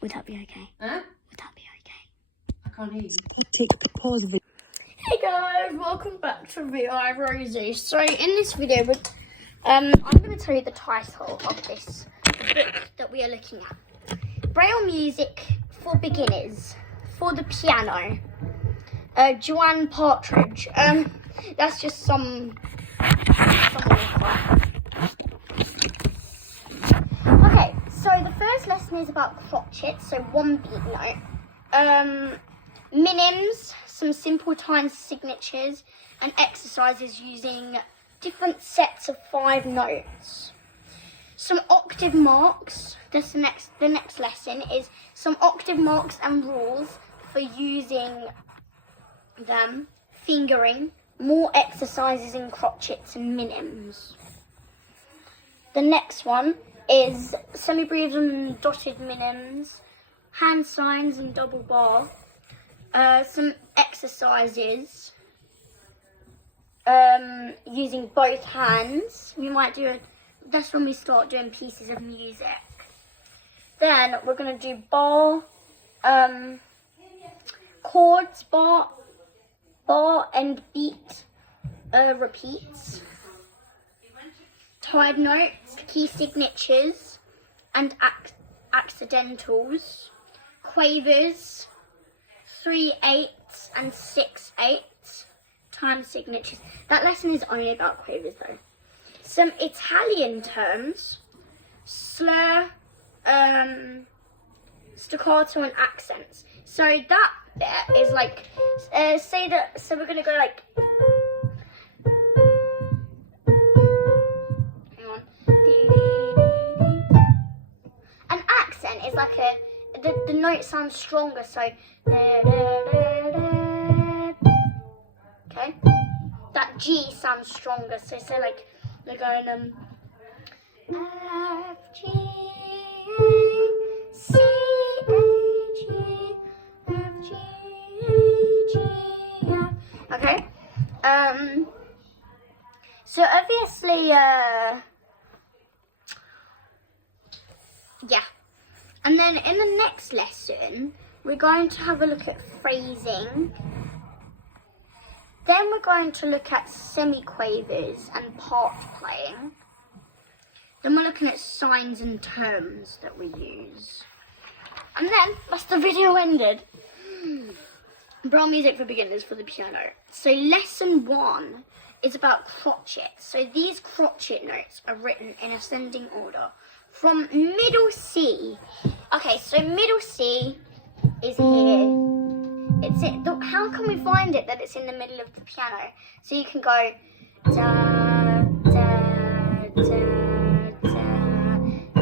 Would that be okay? Huh? Would that be okay? I can't hear you. Take the pause video. Hey guys, welcome back to VI Rosie. So in this video, I'm going to tell you the title of this book that we are looking at. Braille Music for Beginners for the Piano. Joanne Partridge. That's just some author. Okay, so the first lesson is about crotchets, so 1 beat note. Minims, some simple time signatures, and exercises using different sets of 5 notes. Some octave marks. That's the next lesson is some octave marks and rules for using them. Fingering, more exercises in crotchets and minims. The next one is semi-breves and dotted minims, hand signs and double bar. Some exercises using both hands. We might do that's when we start doing pieces of music. Then we're going to do bar, chords, bar and beat repeats. Tied notes, key signatures and accidentals. Quavers, 3/8 and 6/8 time signatures. That lesson is only about quavers though. Some Italian terms, slur, staccato and accents. So that bit is like, say that, so we're gonna go like, hang on. An accent is like the note sounds stronger, so okay, that G sounds stronger, so say like they're going F G A C A G F G A G F. Okay, so obviously yeah. And then in the next lesson, we're going to have a look at phrasing. Then we're going to look at semiquavers and part playing. Then we're looking at signs and terms that we use. And then that's the video ended. Braille Music for Beginners for the Piano. So lesson 1 is about crotchets. So these crotchet notes are written in ascending order from middle C. Okay, so middle C is here. It's it. How can we find it that it's in the middle of the piano? So you can go da da da da da da.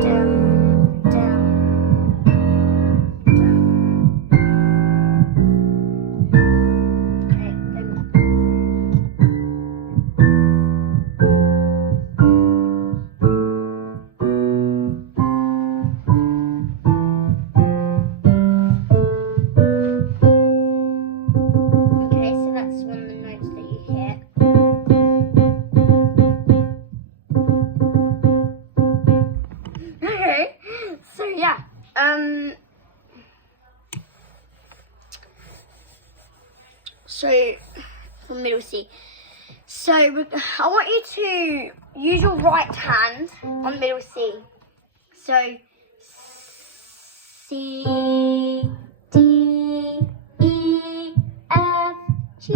Okay, then. So, from middle C. So, I want you to use your right hand on middle C. So, C, D, E, F, G.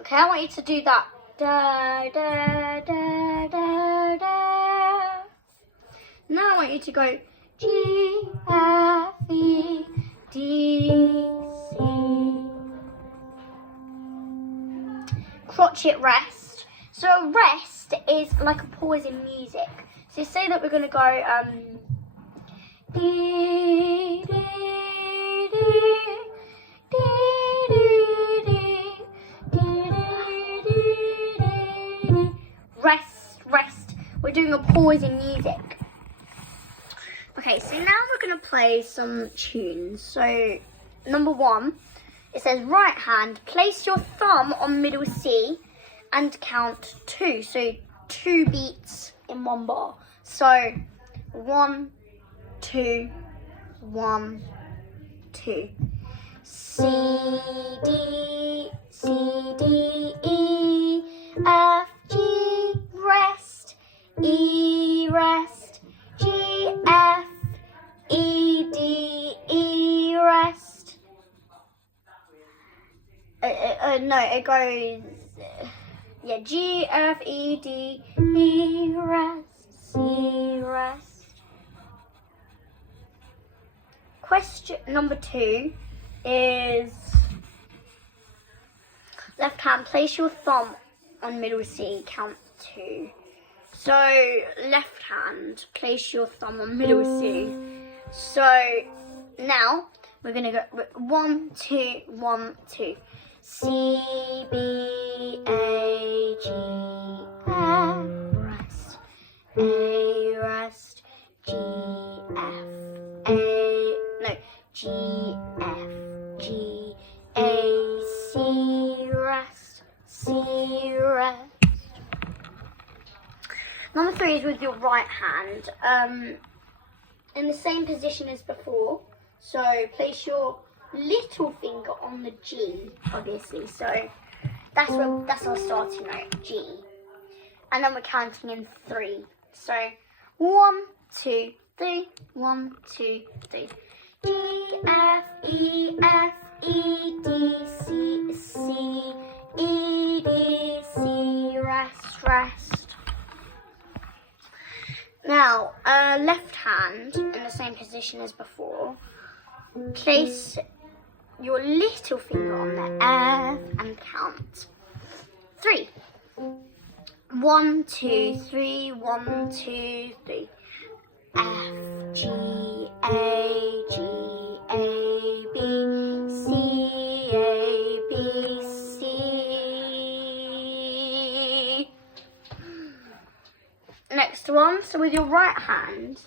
Okay, I want you to do that. Da, da, da, da, da. Now I want you to go G, F, E, D, C. Crotchet rest. So a rest is like a pause in music. So say that we're going to go dee, dee, dee, dee, dee, dee, dee, dee. Rest. We're doing a pause in music. Okay, so now we're going to play some tunes. So number 1. It says right hand, place your thumb on middle C and count 2. So 2 beats in 1 bar. So 1, 2, 1, 2. C, D, E, F, G, rest, E, rest, G, F, E, D, E, rest. No, it goes, G, F, E, D, E, rest, C, rest. Question number 2 is left hand, place your thumb on middle C, count 2. So left hand, place your thumb on middle C. So now we're gonna go 1, 2, 1, 2. C, B, A, G, F, rest, A, rest, G, F, A, no, G, F, G, A, C, rest, C, rest. Number 3 is with your right hand, in the same position as before. So place your little finger on the G, obviously. So that's our starting note, G. And then we're counting in 3. So 1, 2, 3, 1, 2, 3. G, F, E, F, E, D, C, C, E, D, C, rest, rest. Now, left hand in the same position as before. Place your little finger on the F and count 3. 1, 2, 3, 1, 2, 3. F, G, A, G, A, B, C, A, B, C. Next one, so with your right hand,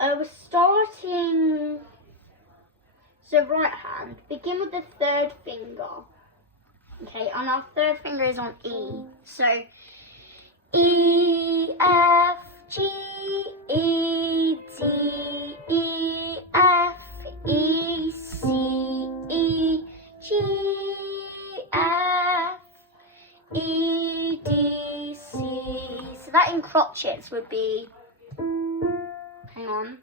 we're starting, so right hand, begin with the 3rd finger, okay, and our 3rd finger is on E, so E, F, G, E, D, E, F, E, C, E, G, F, E, D, C. So that in crotchets would be, hang on.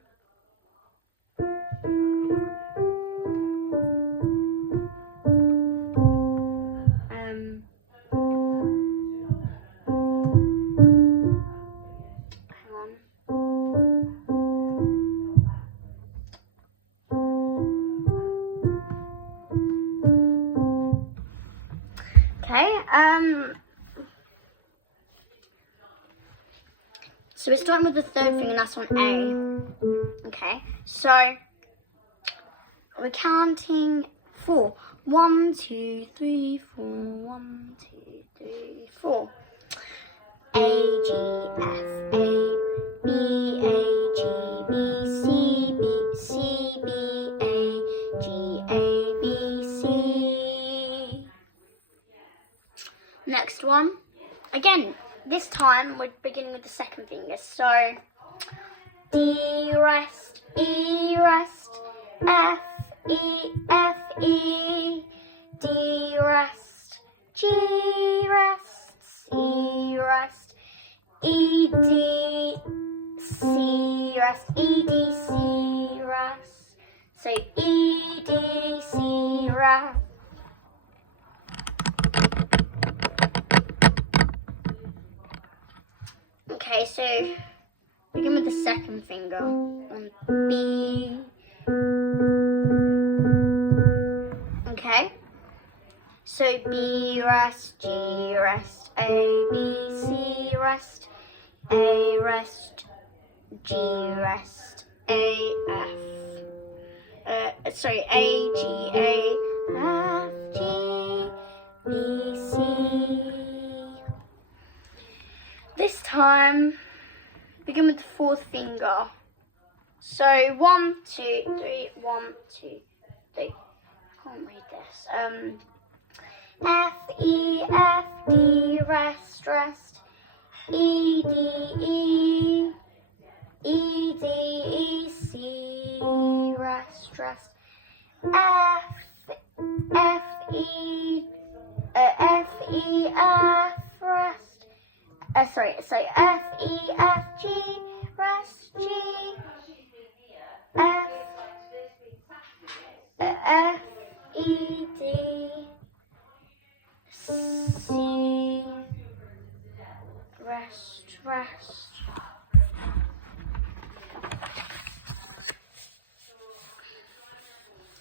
So we're starting with the 3rd finger, and that's on A. Okay, so we're counting 4. 1, 2, 3, 4. 1, 2, 3, 4. A, G, F, A, B, A, G, B, C, B, C, B, A, G, A, B, C. Next one. Again, this time we're beginning with the 2nd finger. So D, rest, E, rest, F, E, F, E, D, rest, G, rest, C, rest, E, D, C, rest, E, D, C, rest. So E, D, C, rest. Okay, so begin with the 2nd finger on B. Okay, so B, rest, G, rest, A, B, C, rest, A, rest, G, rest, A, F. A, G, A, F, G, B, C. This time, begin with the 4th finger. So 1, 2, 3, 1, 2, 3. I can't read this. F, E, F, D, rest, rest. E, D, E, E, D, E, C, stressed. F, F, E, F, E, F, rest. Sorry, F, E, F, G, rest, G, F, F, E, D, C, rest, rest.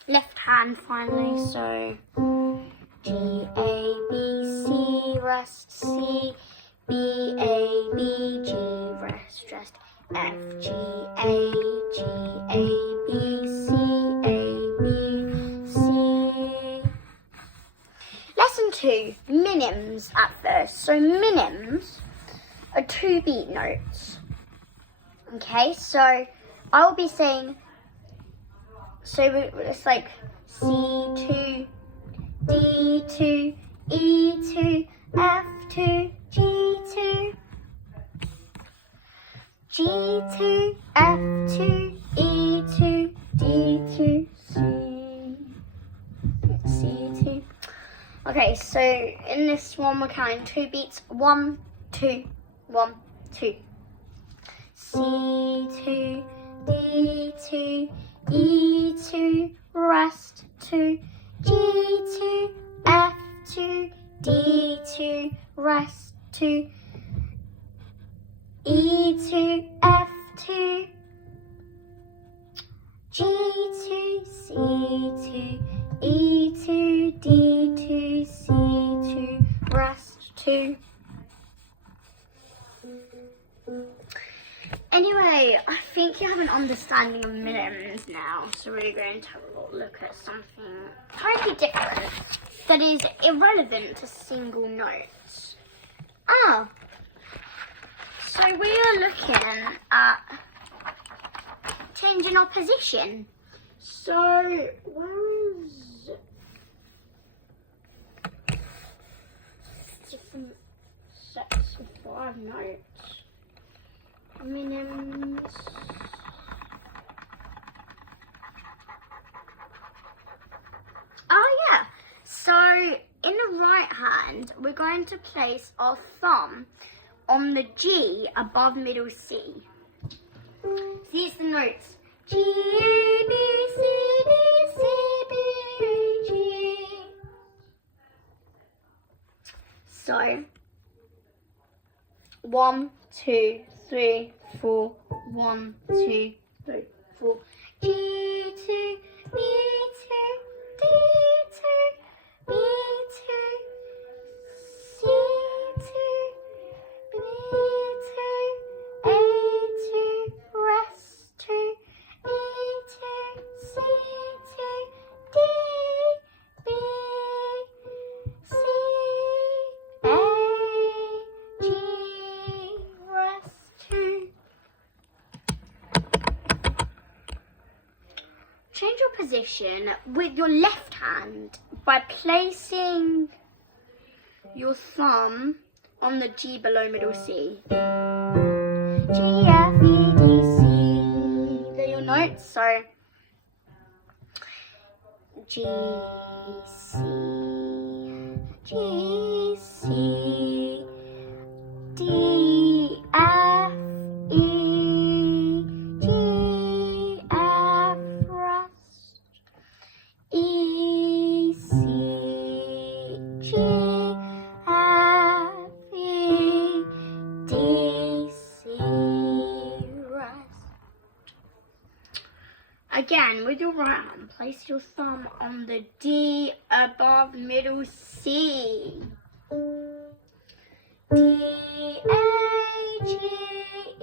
Left hand finally, so G, A, B, C, rest, C, B, A, B, G, rest, rest, F, G, A, G, A, B, C, A, B, C. Lesson 2, minims at first. So minims are 2 beat notes. Okay, so I'll be saying, so it's like C2, D2, E2, F2, G2, G2, F2, E2, D2, C, C2. Okay, so in this one we're counting 2 beats. 1, 2, 1, 2. C2, D2, E2, rest 2, G2, F2, D2, rest 2, E2, F2, G2, C2, E2, D2, C2, rest 2. Anyway, I think you have an understanding of minims now, so we're going to have a little look at something totally different that is irrelevant to single notes. So we are looking at changing our position. So where is different sets of 5 notes? Minims. Oh yeah, so in the right hand we're going to place our thumb on the G above middle C. These are the notes G, A, B, C, D, C, B, A, G. So 1, 2, 3, 4, 1, 2, 3, 4. G2, B2, D2, B2, C2, B2, A2, rest 2, E2, C2, D, B, C, A, G, rest 2. Change your position with your left hand by placing your thumb on the G below middle C. G, F, E, D, C. They're your notes, so G, C, G, C, D, F, E, G, F, rest, E, C, G, F, E, D, C, rest. Again, with your right hand, place your thumb on the D above middle C. D, A, G,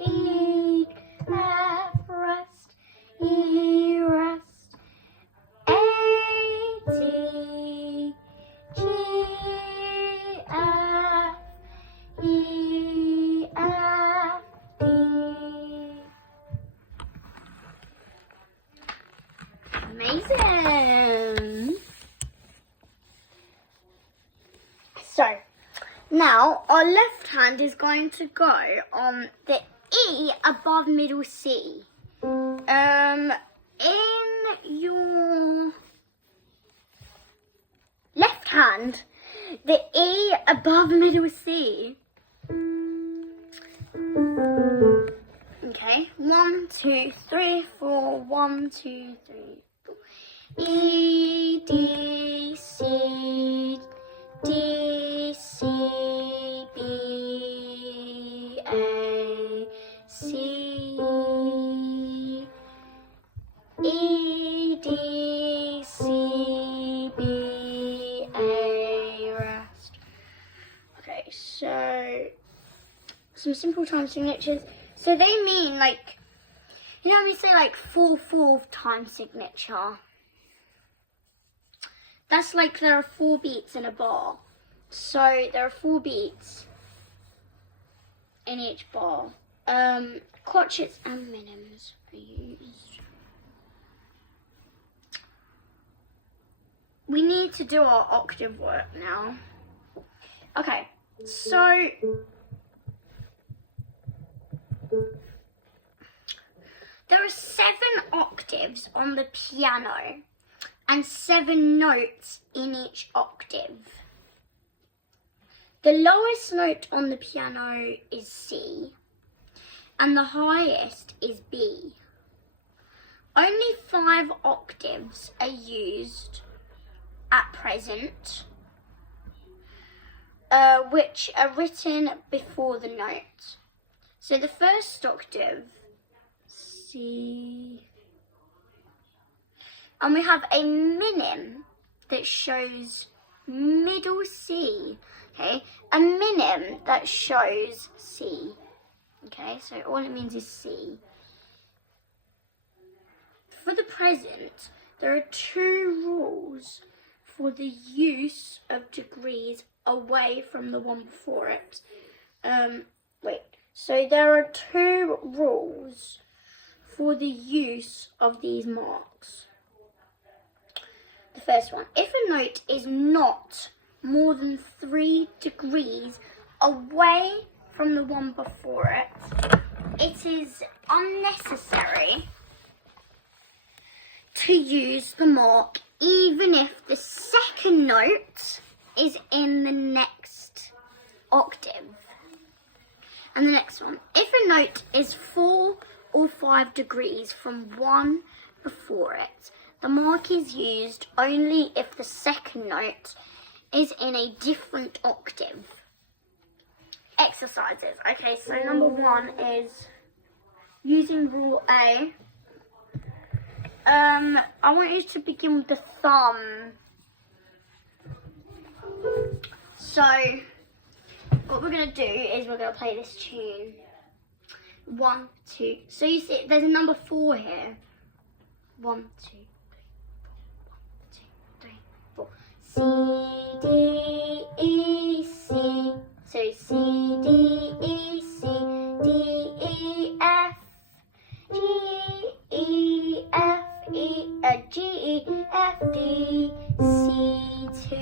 E, F, rest, E, rest, A, D, G, F, E, F, D. Amazing! So, now our left hand is going to go on the E above middle C. In your hand. The E above middle C. Okay, 1, 2, 3, 4. 1, 2, 3, 4. E, D, C, D, C, B, A, C, E, D, C, B, A, rest. Okay, so some simple time signatures. So they mean like, you know, we say like 4/4 time signature. That's like there are 4 beats in a bar. So there are 4 beats in each bar. Crotchets and minims are used. We need to do our octave work now. Okay, so there are 7 octaves on the piano and 7 notes in each octave. The lowest note on the piano is C and the highest is B. Only 5 octaves are used at present, which are written before the note. So the first octave, C, and we have a minim that shows middle C, okay? A minim that shows C, okay? So all it means is C. For the present, there are 2 rules for the use of degrees away from the one before it. So there are 2 rules for the use of these marks. The first one, if a note is not more than 3 degrees away from the one before it, it is unnecessary to use the mark even if the second note is in the next octave. And the next one, if a note is 4 or 5 degrees from one before it, the mark is used only if the second note is in a different octave. Exercises. Okay, so number 1 is using rule A. I want you to begin with the thumb. So what we're going to do is we're going to play this tune. 1, 2. So you see, there's a number 4 here. 1, 2, 3, 4. 1, 2, 3, 4. C, D, E, C. So C, D, E, C, D, E, F, G, E, F, G, E, F, D, C, 2.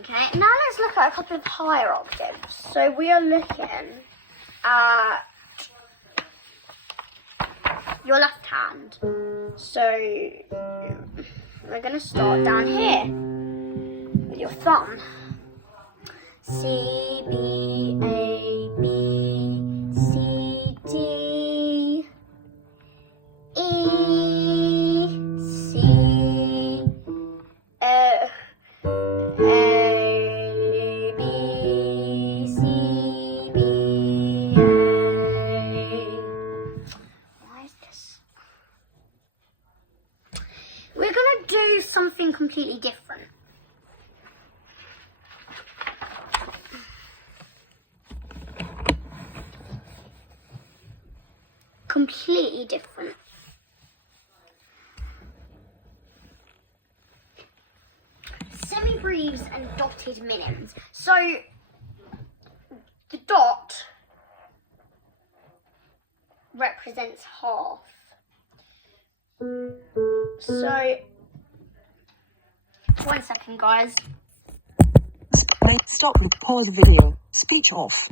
Okay, now let's look at a couple of higher octaves. So we are looking at your left hand. So we're going to start down here with your thumb. C, B, A, B, C, D, E, C, A, B, C, B, A. Why is this? We're going to do something completely different. Completely different. Semi-breves and dotted minims. So the dot represents half. So 1 second, guys. Wait, stop, pause video, speech off.